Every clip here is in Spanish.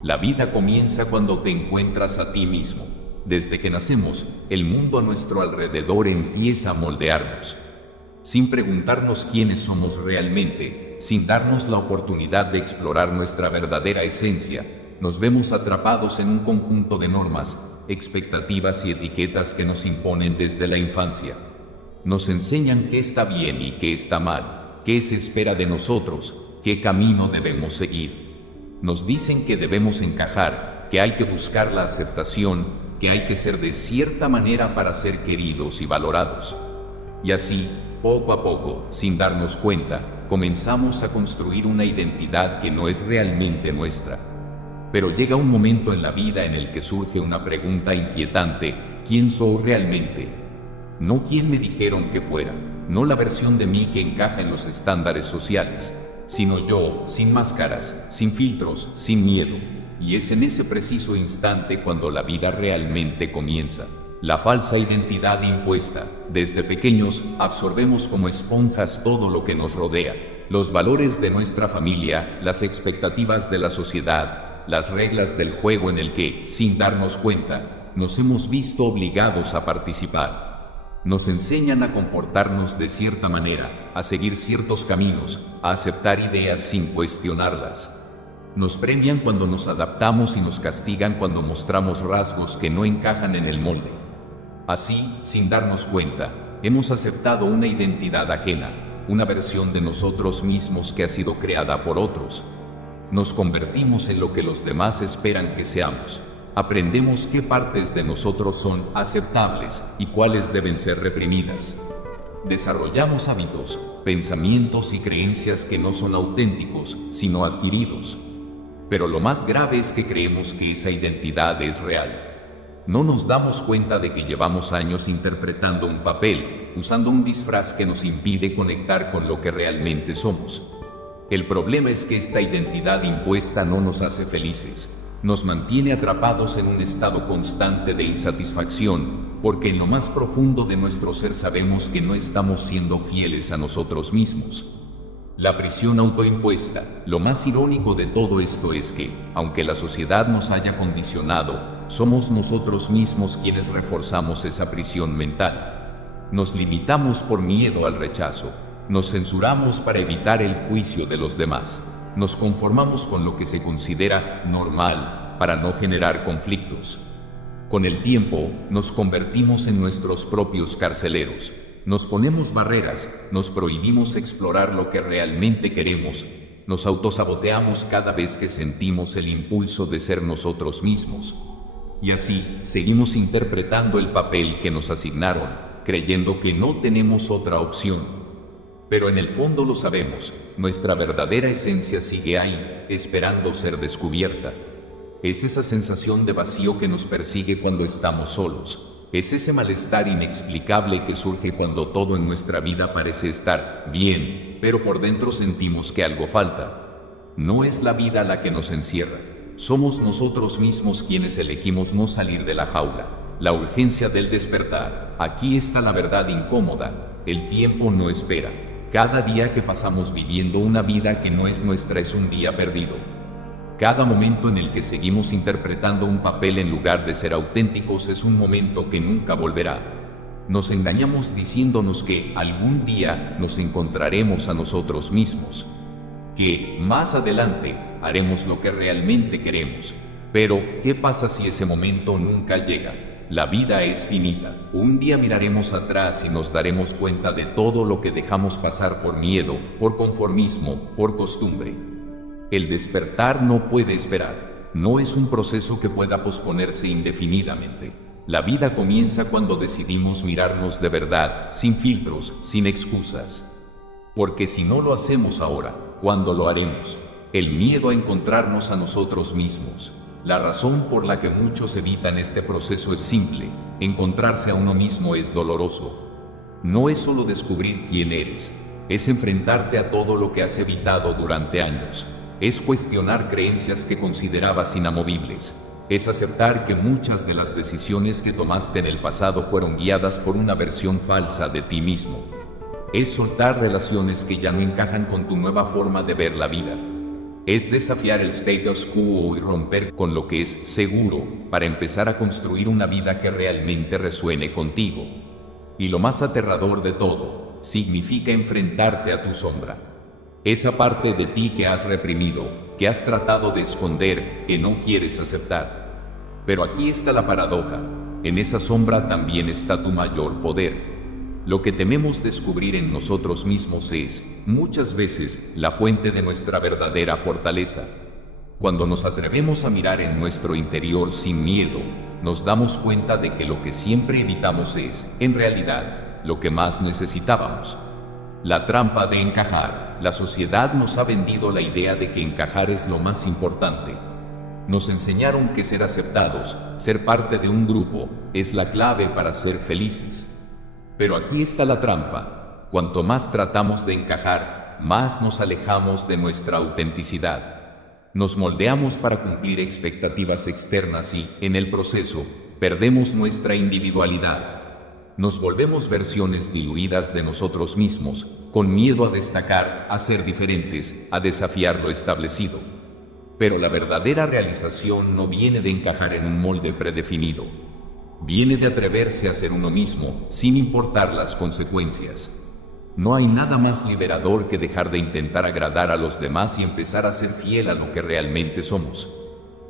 La vida comienza cuando te encuentras a ti mismo. Desde que nacemos, el mundo a nuestro alrededor empieza a moldearnos. Sin preguntarnos quiénes somos realmente, sin darnos la oportunidad de explorar nuestra verdadera esencia, nos vemos atrapados en un conjunto de normas, expectativas y etiquetas que nos imponen desde la infancia. Nos enseñan qué está bien y qué está mal, qué se espera de nosotros, qué camino debemos seguir. Nos dicen que debemos encajar, que hay que buscar la aceptación, que hay que ser de cierta manera para ser queridos y valorados. Y así, poco a poco, sin darnos cuenta, comenzamos a construir una identidad que no es realmente nuestra. Pero llega un momento en la vida en el que surge una pregunta inquietante: ¿quién soy realmente? No quién me dijeron que fuera, no la versión de mí que encaja en los estándares sociales, sino yo, sin máscaras, sin filtros, sin miedo. Y es en ese preciso instante cuando la vida realmente comienza. La falsa identidad impuesta. Desde pequeños, absorbemos como esponjas todo lo que nos rodea. Los valores de nuestra familia, las expectativas de la sociedad, las reglas del juego en el que, sin darnos cuenta, nos hemos visto obligados a participar. Nos enseñan a comportarnos de cierta manera, a seguir ciertos caminos, a aceptar ideas sin cuestionarlas. Nos premian cuando nos adaptamos y nos castigan cuando mostramos rasgos que no encajan en el molde. Así, sin darnos cuenta, hemos aceptado una identidad ajena, una versión de nosotros mismos que ha sido creada por otros. Nos convertimos en lo que los demás esperan que seamos. Aprendemos qué partes de nosotros son aceptables y cuáles deben ser reprimidas. Desarrollamos hábitos, pensamientos y creencias que no son auténticos, sino adquiridos. Pero lo más grave es que creemos que esa identidad es real. No nos damos cuenta de que llevamos años interpretando un papel, usando un disfraz que nos impide conectar con lo que realmente somos. El problema es que esta identidad impuesta no nos hace felices. Nos mantiene atrapados en un estado constante de insatisfacción, porque en lo más profundo de nuestro ser sabemos que no estamos siendo fieles a nosotros mismos. La prisión autoimpuesta. Lo más irónico de todo esto es que, aunque la sociedad nos haya condicionado, somos nosotros mismos quienes reforzamos esa prisión mental. Nos limitamos por miedo al rechazo. Nos censuramos para evitar el juicio de los demás. Nos conformamos con lo que se considera normal para no generar conflictos. Con el tiempo, nos convertimos en nuestros propios carceleros. Nos ponemos barreras, nos prohibimos explorar lo que realmente queremos, nos autosaboteamos cada vez que sentimos el impulso de ser nosotros mismos. Y así, seguimos interpretando el papel que nos asignaron, creyendo que no tenemos otra opción. Pero en el fondo lo sabemos, nuestra verdadera esencia sigue ahí, esperando ser descubierta. Es esa sensación de vacío que nos persigue cuando estamos solos. Es ese malestar inexplicable que surge cuando todo en nuestra vida parece estar bien, pero por dentro sentimos que algo falta. No es la vida la que nos encierra. Somos nosotros mismos quienes elegimos no salir de la jaula. La urgencia del despertar. Aquí está la verdad incómoda. El tiempo no espera. Cada día que pasamos viviendo una vida que no es nuestra es un día perdido. Cada momento en el que seguimos interpretando un papel en lugar de ser auténticos es un momento que nunca volverá. Nos engañamos diciéndonos que algún día nos encontraremos a nosotros mismos, que más adelante haremos lo que realmente queremos. Pero, ¿qué pasa si ese momento nunca llega? La vida es finita. Un día miraremos atrás y nos daremos cuenta de todo lo que dejamos pasar por miedo, por conformismo, por costumbre. El despertar no puede esperar. No es un proceso que pueda posponerse indefinidamente. La vida comienza cuando decidimos mirarnos de verdad, sin filtros, sin excusas. Porque si no lo hacemos ahora, ¿cuándo lo haremos? El miedo a encontrarnos a nosotros mismos. La razón por la que muchos evitan este proceso es simple: encontrarse a uno mismo es doloroso. No es solo descubrir quién eres, es enfrentarte a todo lo que has evitado durante años. Es cuestionar creencias que considerabas inamovibles. Es aceptar que muchas de las decisiones que tomaste en el pasado fueron guiadas por una versión falsa de ti mismo. Es soltar relaciones que ya no encajan con tu nueva forma de ver la vida. Es desafiar el status quo y romper con lo que es seguro para empezar a construir una vida que realmente resuene contigo. Y lo más aterrador de todo, significa enfrentarte a tu sombra. Esa parte de ti que has reprimido, que has tratado de esconder, que no quieres aceptar. Pero aquí está la paradoja, en esa sombra también está tu mayor poder. Lo que tememos descubrir en nosotros mismos es, muchas veces, la fuente de nuestra verdadera fortaleza. Cuando nos atrevemos a mirar en nuestro interior sin miedo, nos damos cuenta de que lo que siempre evitamos es, en realidad, lo que más necesitábamos. La trampa de encajar. La sociedad nos ha vendido la idea de que encajar es lo más importante. Nos enseñaron que ser aceptados, ser parte de un grupo, es la clave para ser felices. Pero aquí está la trampa. Cuanto más tratamos de encajar, más nos alejamos de nuestra autenticidad. Nos moldeamos para cumplir expectativas externas y, en el proceso, perdemos nuestra individualidad. Nos volvemos versiones diluidas de nosotros mismos, con miedo a destacar, a ser diferentes, a desafiar lo establecido. Pero la verdadera realización no viene de encajar en un molde predefinido. Viene de atreverse a ser uno mismo, sin importar las consecuencias. No hay nada más liberador que dejar de intentar agradar a los demás y empezar a ser fiel a lo que realmente somos.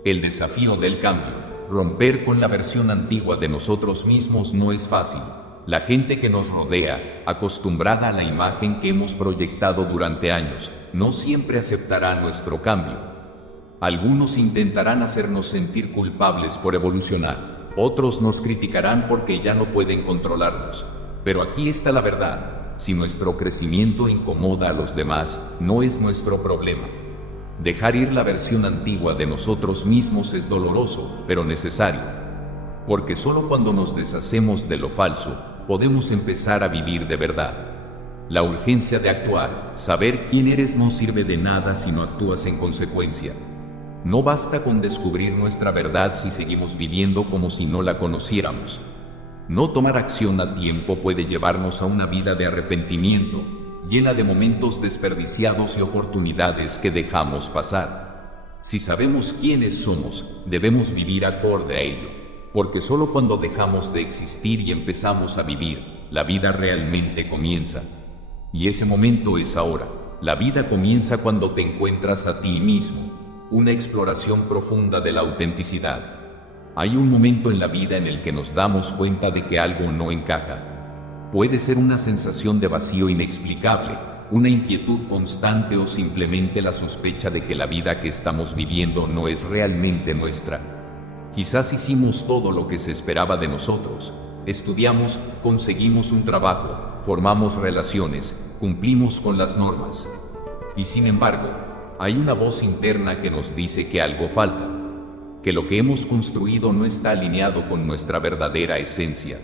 El desafío del cambio, romper con la versión antigua de nosotros mismos no es fácil. La gente que nos rodea, acostumbrada a la imagen que hemos proyectado durante años, no siempre aceptará nuestro cambio. Algunos intentarán hacernos sentir culpables por evolucionar. Otros nos criticarán porque ya no pueden controlarnos. Pero aquí está la verdad. Si nuestro crecimiento incomoda a los demás, no es nuestro problema. Dejar ir la versión antigua de nosotros mismos es doloroso, pero necesario. Porque solo cuando nos deshacemos de lo falso, podemos empezar a vivir de verdad. La urgencia de actuar, saber quién eres no sirve de nada si no actúas en consecuencia. No basta con descubrir nuestra verdad si seguimos viviendo como si no la conociéramos. No tomar acción a tiempo puede llevarnos a una vida de arrepentimiento, llena de momentos desperdiciados y oportunidades que dejamos pasar. Si sabemos quiénes somos, debemos vivir acorde a ello, porque solo cuando dejamos de existir y empezamos a vivir, la vida realmente comienza. Y ese momento es ahora. La vida comienza cuando te encuentras a ti mismo. Una exploración profunda de la autenticidad. Hay un momento en la vida en el que nos damos cuenta de que algo no encaja. Puede ser una sensación de vacío inexplicable, una inquietud constante o simplemente la sospecha de que la vida que estamos viviendo no es realmente nuestra. Quizás hicimos todo lo que se esperaba de nosotros. Estudiamos, conseguimos un trabajo, formamos relaciones, cumplimos con las normas. Y sin embargo, hay una voz interna que nos dice que algo falta, que lo que hemos construido no está alineado con nuestra verdadera esencia.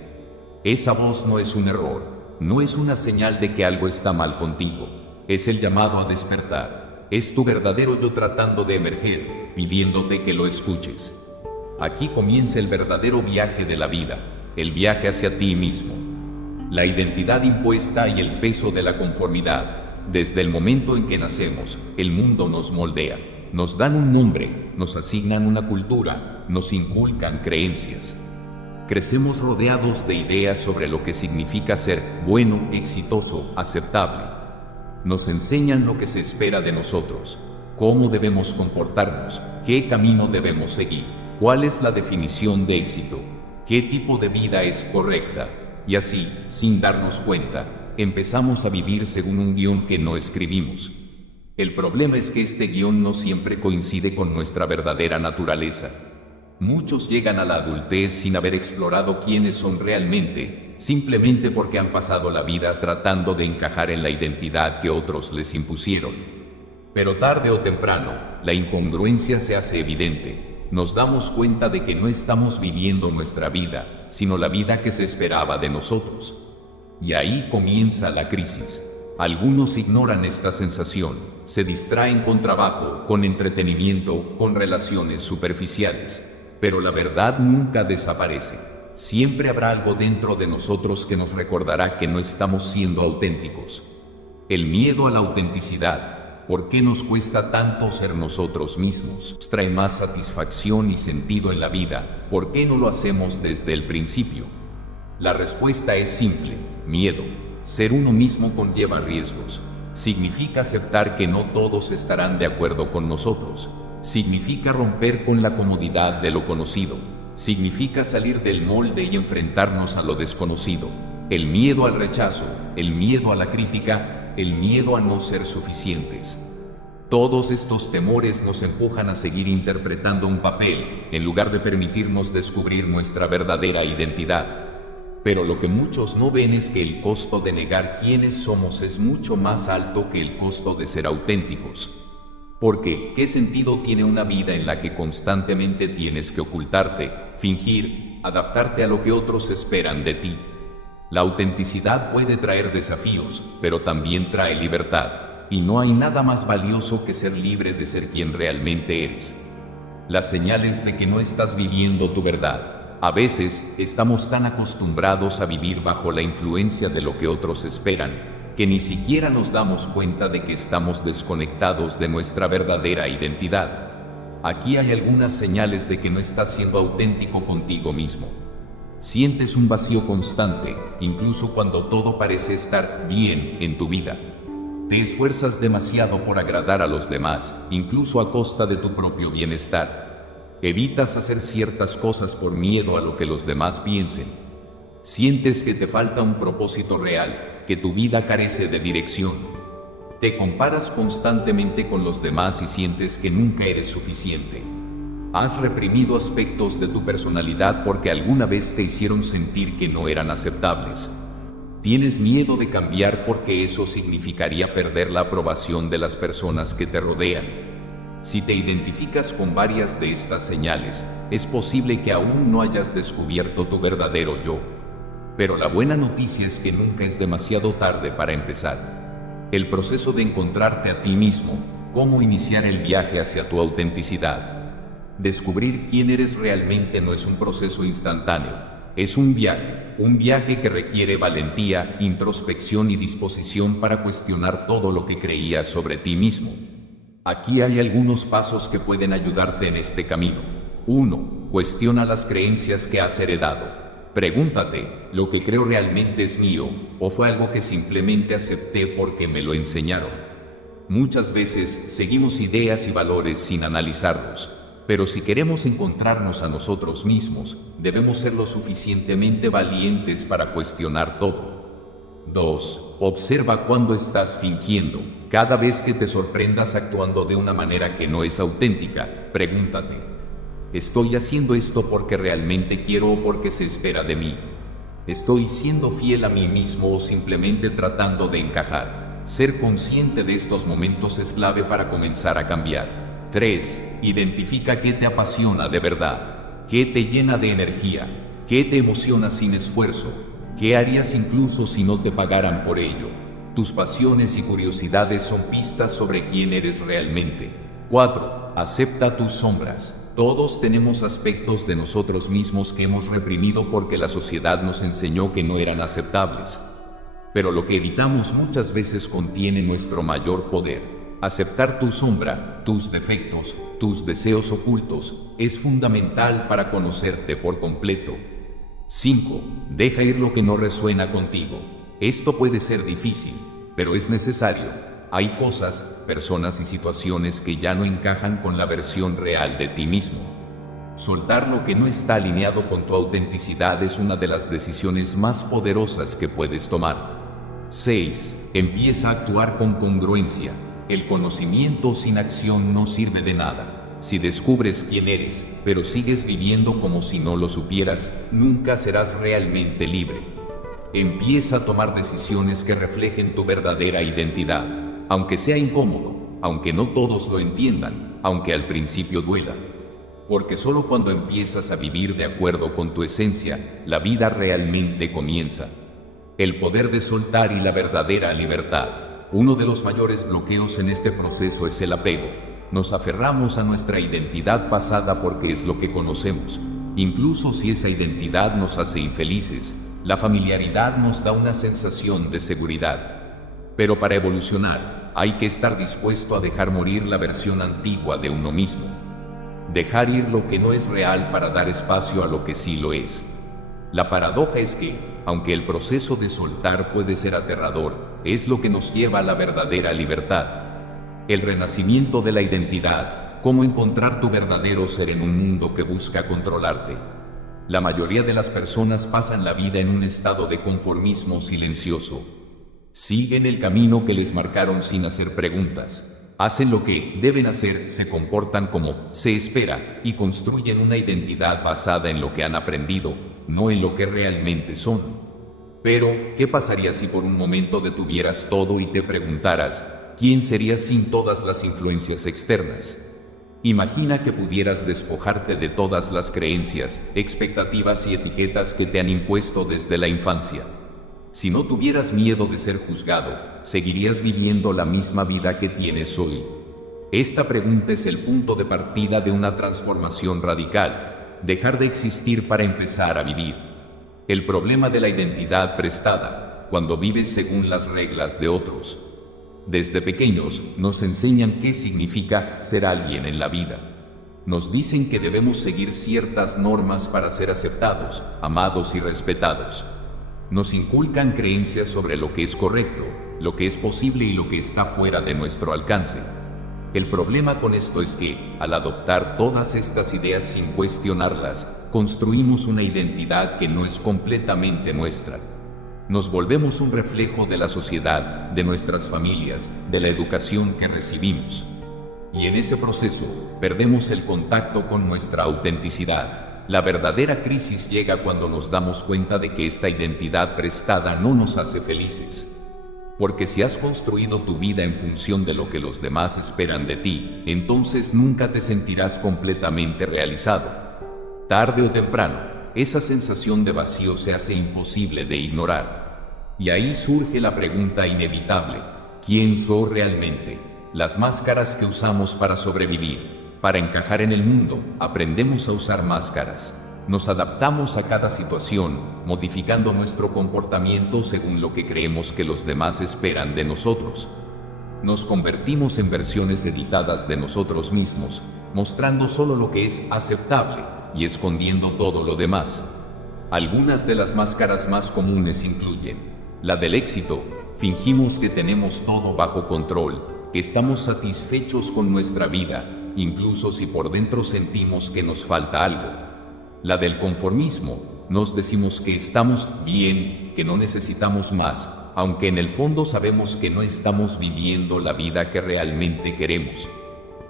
Esa voz no es un error, no es una señal de que algo está mal contigo, es el llamado a despertar, es tu verdadero yo tratando de emerger, pidiéndote que lo escuches. Aquí comienza el verdadero viaje de la vida, el viaje hacia ti mismo. La identidad impuesta y el peso de la conformidad. Desde el momento en que nacemos, el mundo nos moldea. Nos dan un nombre, nos asignan una cultura, nos inculcan creencias. Crecemos rodeados de ideas sobre lo que significa ser bueno, exitoso, aceptable. Nos enseñan lo que se espera de nosotros, cómo debemos comportarnos, qué camino debemos seguir, cuál es la definición de éxito, qué tipo de vida es correcta. Y así, sin darnos cuenta, empezamos a vivir según un guión que no escribimos. El problema es que este guión no siempre coincide con nuestra verdadera naturaleza. Muchos llegan a la adultez sin haber explorado quiénes son realmente, simplemente porque han pasado la vida tratando de encajar en la identidad que otros les impusieron. Pero tarde o temprano, la incongruencia se hace evidente. Nos damos cuenta de que no estamos viviendo nuestra vida, sino la vida que se esperaba de nosotros. Y ahí comienza la crisis. Algunos ignoran esta sensación, se distraen con trabajo, con entretenimiento, con relaciones superficiales. Pero la verdad nunca desaparece. Siempre habrá algo dentro de nosotros que nos recordará que no estamos siendo auténticos. El miedo a la autenticidad. ¿por qué nos cuesta tanto ser nosotros mismos? ¿Trae más satisfacción y sentido en la vida? ¿Por qué no lo hacemos desde el principio? La respuesta es simple: miedo. Ser uno mismo conlleva riesgos. Significa aceptar que no todos estarán de acuerdo con nosotros. Significa romper con la comodidad de lo conocido. Significa salir del molde y enfrentarnos a lo desconocido. El miedo al rechazo, el miedo a la crítica, el miedo a no ser suficientes. Todos estos temores nos empujan a seguir interpretando un papel, en lugar de permitirnos descubrir nuestra verdadera identidad. Pero lo que muchos no ven es que el costo de negar quiénes somos es mucho más alto que el costo de ser auténticos. Porque, ¿qué sentido tiene una vida en la que constantemente tienes que ocultarte, fingir, adaptarte a lo que otros esperan de ti? La autenticidad puede traer desafíos, pero también trae libertad, y no hay nada más valioso que ser libre de ser quien realmente eres. Las señales de que no estás viviendo tu verdad. A veces, estamos tan acostumbrados a vivir bajo la influencia de lo que otros esperan, que ni siquiera nos damos cuenta de que estamos desconectados de nuestra verdadera identidad. Aquí hay algunas señales de que no estás siendo auténtico contigo mismo. Sientes un vacío constante, incluso cuando todo parece estar bien en tu vida. Te esfuerzas demasiado por agradar a los demás, incluso a costa de tu propio bienestar. Evitas hacer ciertas cosas por miedo a lo que los demás piensen. Sientes que te falta un propósito real, que tu vida carece de dirección. Te comparas constantemente con los demás y sientes que nunca eres suficiente. Has reprimido aspectos de tu personalidad porque alguna vez te hicieron sentir que no eran aceptables. Tienes miedo de cambiar porque eso significaría perder la aprobación de las personas que te rodean. Si te identificas con varias de estas señales, es posible que aún no hayas descubierto tu verdadero yo. Pero la buena noticia es que nunca es demasiado tarde para empezar. El proceso de encontrarte a ti mismo, cómo iniciar el viaje hacia tu autenticidad. Descubrir quién eres realmente no es un proceso instantáneo, es un viaje que requiere valentía, introspección y disposición para cuestionar todo lo que creías sobre ti mismo. Aquí hay algunos pasos que pueden ayudarte en este camino. 1. Cuestiona las creencias que has heredado. Pregúntate, ¿lo que creo realmente es mío, o fue algo que simplemente acepté porque me lo enseñaron? Muchas veces, seguimos ideas y valores sin analizarlos, pero si queremos encontrarnos a nosotros mismos, debemos ser lo suficientemente valientes para cuestionar todo. 2. Observa cuando estás fingiendo. Cada vez que te sorprendas actuando de una manera que no es auténtica, pregúntate: ¿estoy haciendo esto porque realmente quiero o porque se espera de mí? ¿Estoy siendo fiel a mí mismo o simplemente tratando de encajar? Ser consciente de estos momentos es clave para comenzar a cambiar. 3. Identifica qué te apasiona de verdad, qué te llena de energía, qué te emociona sin esfuerzo, qué harías incluso si no te pagaran por ello. Tus pasiones y curiosidades son pistas sobre quién eres realmente. 4. Acepta tus sombras. Todos tenemos aspectos de nosotros mismos que hemos reprimido porque la sociedad nos enseñó que no eran aceptables. Pero lo que evitamos muchas veces contiene nuestro mayor poder. Aceptar tu sombra, tus defectos, tus deseos ocultos, es fundamental para conocerte por completo. 5. Deja ir lo que no resuena contigo. Esto puede ser difícil, pero es necesario. Hay cosas, personas y situaciones que ya no encajan con la versión real de ti mismo. Soltar lo que no está alineado con tu autenticidad es una de las decisiones más poderosas que puedes tomar. 6. Empieza a actuar con congruencia. El conocimiento sin acción no sirve de nada. Si descubres quién eres, pero sigues viviendo como si no lo supieras, nunca serás realmente libre. Empieza a tomar decisiones que reflejen tu verdadera identidad, aunque sea incómodo, aunque no todos lo entiendan, aunque al principio duela. Porque solo cuando empiezas a vivir de acuerdo con tu esencia, la vida realmente comienza. El poder de soltar y la verdadera libertad. Uno de los mayores bloqueos en este proceso es el apego. Nos aferramos a nuestra identidad pasada porque es lo que conocemos. Incluso si esa identidad nos hace infelices, la familiaridad nos da una sensación de seguridad. Pero para evolucionar, hay que estar dispuesto a dejar morir la versión antigua de uno mismo. Dejar ir lo que no es real para dar espacio a lo que sí lo es. La paradoja es que, aunque el proceso de soltar puede ser aterrador, es lo que nos lleva a la verdadera libertad. El renacimiento de la identidad, cómo encontrar tu verdadero ser en un mundo que busca controlarte. La mayoría de las personas pasan la vida en un estado de conformismo silencioso. Siguen el camino que les marcaron sin hacer preguntas. Hacen lo que deben hacer, se comportan como se espera y construyen una identidad basada en lo que han aprendido, no en lo que realmente son. Pero, ¿qué pasaría si por un momento detuvieras todo y te preguntaras, ¿quién serías sin todas las influencias externas? Imagina que pudieras despojarte de todas las creencias, expectativas y etiquetas que te han impuesto desde la infancia. Si no tuvieras miedo de ser juzgado, ¿seguirías viviendo la misma vida que tienes hoy? Esta pregunta es el punto de partida de una transformación radical, dejar de existir para empezar a vivir. El problema de la identidad prestada, cuando vives según las reglas de otros. Desde pequeños nos enseñan qué significa ser alguien en la vida. Nos dicen que debemos seguir ciertas normas para ser aceptados, amados y respetados. Nos inculcan creencias sobre lo que es correcto, lo que es posible y lo que está fuera de nuestro alcance. El problema con esto es que, al adoptar todas estas ideas sin cuestionarlas, construimos una identidad que no es completamente nuestra. Nos volvemos un reflejo de la sociedad, de nuestras familias, de la educación que recibimos. Y en ese proceso, perdemos el contacto con nuestra autenticidad. La verdadera crisis llega cuando nos damos cuenta de que esta identidad prestada no nos hace felices. Porque si has construido tu vida en función de lo que los demás esperan de ti, entonces nunca te sentirás completamente realizado. Tarde o temprano, esa sensación de vacío se hace imposible de ignorar. Y ahí surge la pregunta inevitable: ¿quién soy realmente? Las máscaras que usamos para sobrevivir. Para encajar en el mundo, aprendemos a usar máscaras. Nos adaptamos a cada situación, modificando nuestro comportamiento según lo que creemos que los demás esperan de nosotros. Nos convertimos en versiones editadas de nosotros mismos, mostrando solo lo que es aceptable y escondiendo todo lo demás. Algunas de las máscaras más comunes incluyen la del éxito. Fingimos que tenemos todo bajo control, que estamos satisfechos con nuestra vida, incluso si por dentro sentimos que nos falta algo. La del conformismo. Nos decimos que estamos bien, que no necesitamos más, aunque en el fondo sabemos que no estamos viviendo la vida que realmente queremos.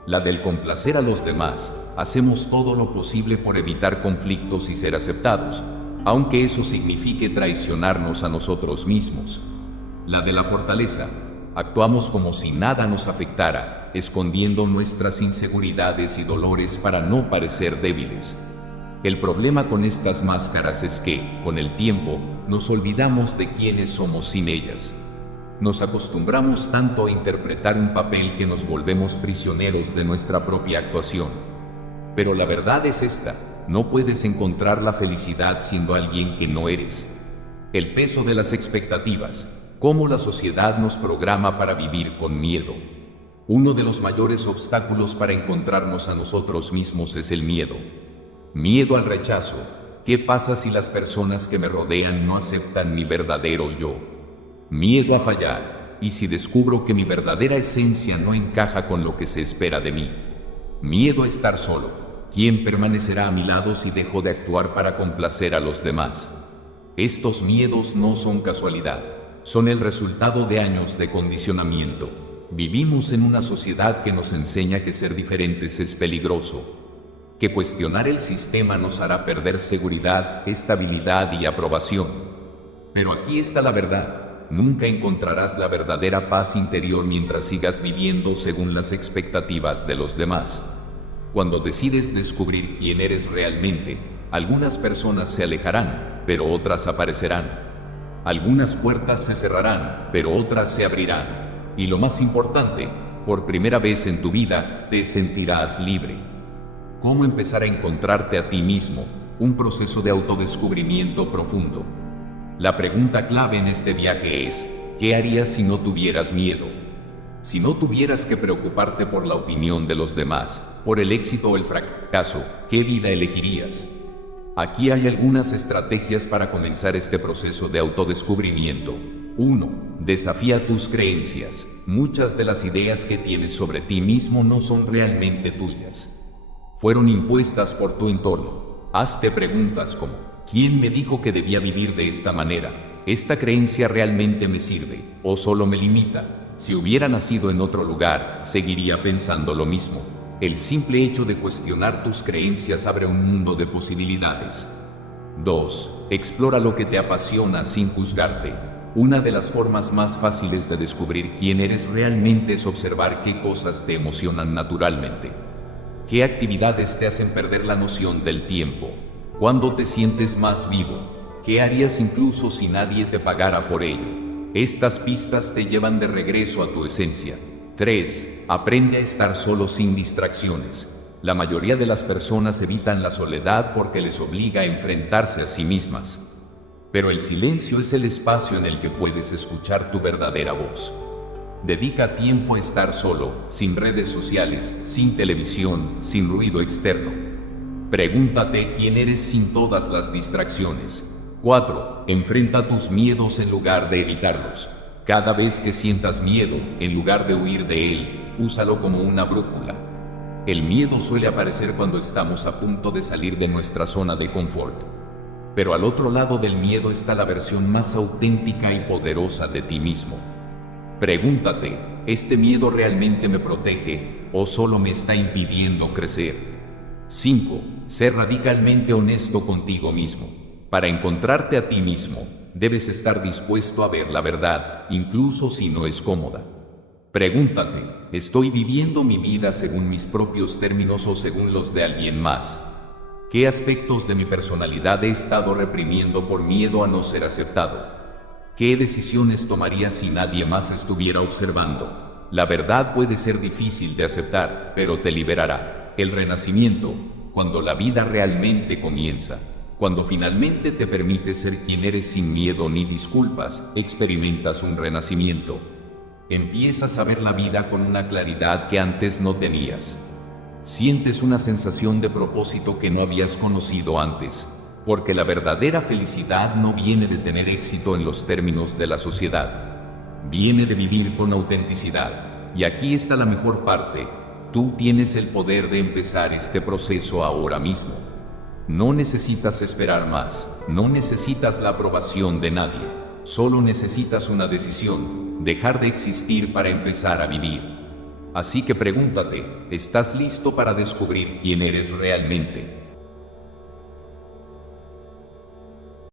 La del complacer a los demás. Hacemos todo lo posible por evitar conflictos y ser aceptados, aunque eso signifique traicionarnos a nosotros mismos. La de la fortaleza. Actuamos como si nada nos afectara, escondiendo nuestras inseguridades y dolores para no parecer débiles. El problema con estas máscaras es que, con el tiempo, nos olvidamos de quiénes somos sin ellas. Nos acostumbramos tanto a interpretar un papel que nos volvemos prisioneros de nuestra propia actuación. Pero la verdad es esta: no puedes encontrar la felicidad siendo alguien que no eres. El peso de las expectativas. Cómo la sociedad nos programa para vivir con miedo. Uno de los mayores obstáculos para encontrarnos a nosotros mismos es el miedo. Miedo al rechazo. ¿Qué pasa si las personas que me rodean no aceptan mi verdadero yo? Miedo a fallar. ¿Y si descubro que mi verdadera esencia no encaja con lo que se espera de mí? Miedo a estar solo. ¿Quién permanecerá a mi lado si dejo de actuar para complacer a los demás? Estos miedos no son casualidad. Son el resultado de años de condicionamiento. Vivimos en una sociedad que nos enseña que ser diferentes es peligroso, que cuestionar el sistema nos hará perder seguridad, estabilidad y aprobación. Pero aquí está la verdad: nunca encontrarás la verdadera paz interior mientras sigas viviendo según las expectativas de los demás. Cuando decides descubrir quién eres realmente, algunas personas se alejarán, pero otras aparecerán. Algunas puertas se cerrarán, pero otras se abrirán. Y lo más importante, por primera vez en tu vida, te sentirás libre. ¿Cómo empezar a encontrarte a ti mismo? Un proceso de autodescubrimiento profundo. La pregunta clave en este viaje es: ¿qué harías si no tuvieras miedo? Si no tuvieras que preocuparte por la opinión de los demás, por el éxito o el fracaso, ¿qué vida elegirías? Aquí hay algunas estrategias para comenzar este proceso de autodescubrimiento. 1. Desafía tus creencias. Muchas de las ideas que tienes sobre ti mismo no son realmente tuyas. Fueron impuestas por tu entorno. Hazte preguntas como: ¿quién me dijo que debía vivir de esta manera? ¿Esta creencia realmente me sirve o solo me limita? Si hubiera nacido en otro lugar, seguiría pensando lo mismo. El simple hecho de cuestionar tus creencias abre un mundo de posibilidades. 2. Explora lo que te apasiona sin juzgarte. Una de las formas más fáciles de descubrir quién eres realmente es observar qué cosas te emocionan naturalmente. ¿Qué actividades te hacen perder la noción del tiempo? ¿Cuándo te sientes más vivo? ¿Qué harías incluso si nadie te pagara por ello? Estas pistas te llevan de regreso a tu esencia. 3. Aprende a estar solo sin distracciones. La mayoría de las personas evitan la soledad porque les obliga a enfrentarse a sí mismas. Pero el silencio es el espacio en el que puedes escuchar tu verdadera voz. Dedica tiempo a estar solo, sin redes sociales, sin televisión, sin ruido externo. Pregúntate quién eres sin todas las distracciones. 4. Enfrenta tus miedos en lugar de evitarlos. Cada vez que sientas miedo, en lugar de huir de él, úsalo como una brújula. El miedo suele aparecer cuando estamos a punto de salir de nuestra zona de confort. Pero al otro lado del miedo está la versión más auténtica y poderosa de ti mismo. Pregúntate: ¿este miedo realmente me protege o solo me está impidiendo crecer? 5. Sé radicalmente honesto contigo mismo. Para encontrarte a ti mismo, debes estar dispuesto a ver la verdad, incluso si no es cómoda. Pregúntate: ¿estoy viviendo mi vida según mis propios términos o según los de alguien más? ¿Qué aspectos de mi personalidad he estado reprimiendo por miedo a no ser aceptado? ¿Qué decisiones tomaría si nadie más estuviera observando? La verdad puede ser difícil de aceptar, pero te liberará. El renacimiento, cuando la vida realmente comienza. Cuando finalmente te permites ser quien eres sin miedo ni disculpas, experimentas un renacimiento. Empiezas a ver la vida con una claridad que antes no tenías. Sientes una sensación de propósito que no habías conocido antes, porque la verdadera felicidad no viene de tener éxito en los términos de la sociedad. Viene de vivir con autenticidad. Y aquí está la mejor parte: tú tienes el poder de empezar este proceso ahora mismo. No necesitas esperar más, no necesitas la aprobación de nadie, solo necesitas una decisión: dejar de existir para empezar a vivir. Así que pregúntate: ¿estás listo para descubrir quién eres realmente?